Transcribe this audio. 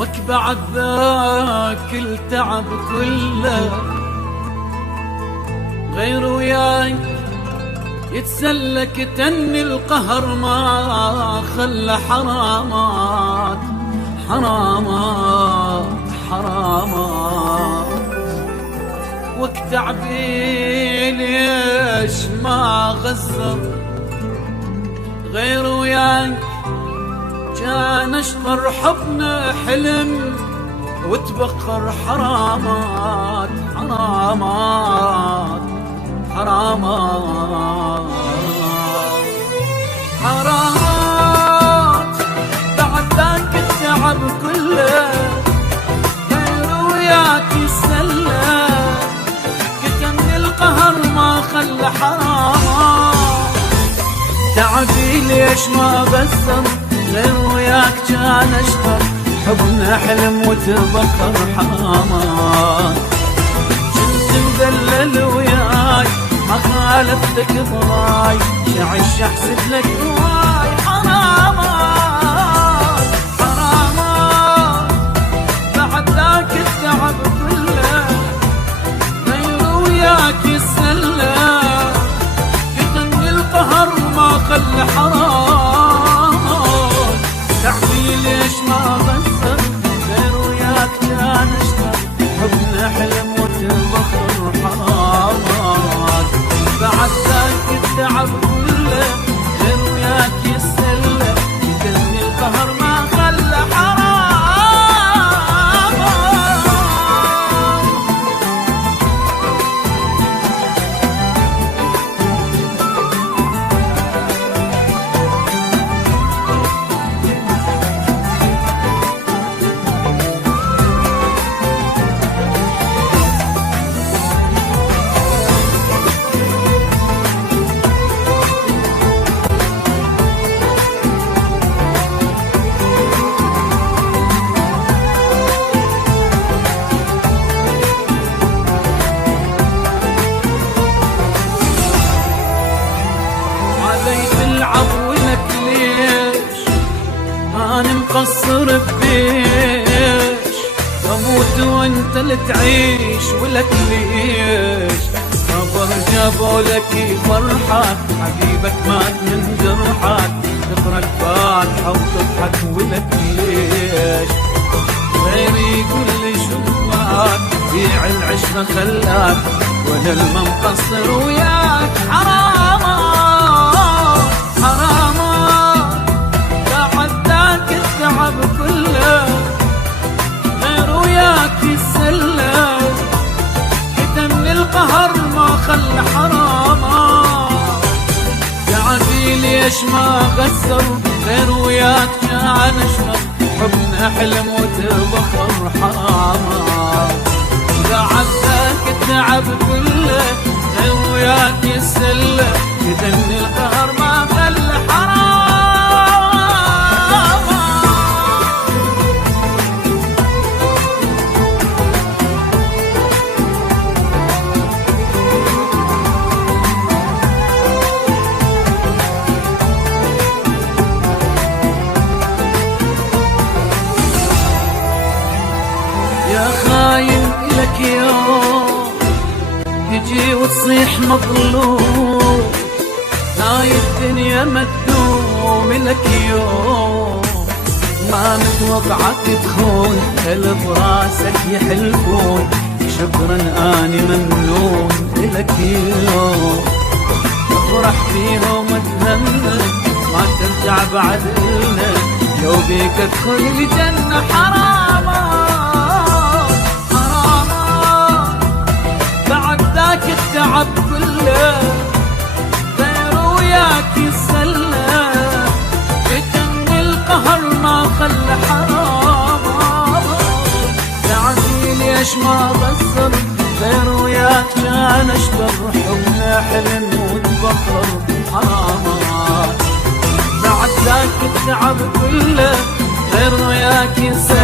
بعد ذاك التعب كله غير وياي يتسلك تني القهر ما خلى حرامات حرامات حرامات وقت تعبي ليش ما غزر غير وياي كان اشطر حبنا حلم وتبخر حرامات حرامات حرامات حرامات بعد ذاك التعب كله غير وياك يسلى كتمني القهر ما خلى حرامات تعبي ليش ما غزر غير وياك كان اشطر حبنا حلم وتبخر حرامات كنت مذلل وياي ما خالفتك ضاي شعش احسد لك هواي حرامات حرامات بعد ذاك التعب كله غير وياك يسلى كتمني القهر ما خلى حرام تعبي ليش ما غسر غير وياك كان اشتر حبنا حلم وتبخر حرامات بعد ذاك التعب كله غير وياك يسلى كتمني القهر ما خلى حرام أنا مقصر ببيش بموت وانت اللي تعيش ولك ليش خبر جابوا لك فرحة حبيبك مات من جرحك تقرأ فاتحة وتضحك ولك ليش غيري يقول لي شوفك بيع العشرة خلاك وانا المقصر وياك حرامات حرامات التعب كله غير وياك يسلى كتمني القهر ما خلى حرامات تعبي ليش ما غسر غير وياك كان اشرب حبنا حلم وتبخر حرامات بعد ذاك التعب كله غير وياك يسلى كتمني القهر ما خلى حرام يا خاين لك يوم يجي وتصيح مظلوم هاي الدنيا ما تدوم لك يوم ما متوقعك تخون اللي براسك يحلفون شكرا اني ممنون لك يوم افرح فيهم واتهنى ما ترجع بعد لنا لو بيك ادخل الجنة حرامات التعب كله غير وياك يسلى كتمني القهر ما خلى حرام تعبي ليش ما غسر غير وياك كان اشطر حبنا حلم وتبخر حرامات بعد ذاك التعب كله غير وياك يسلى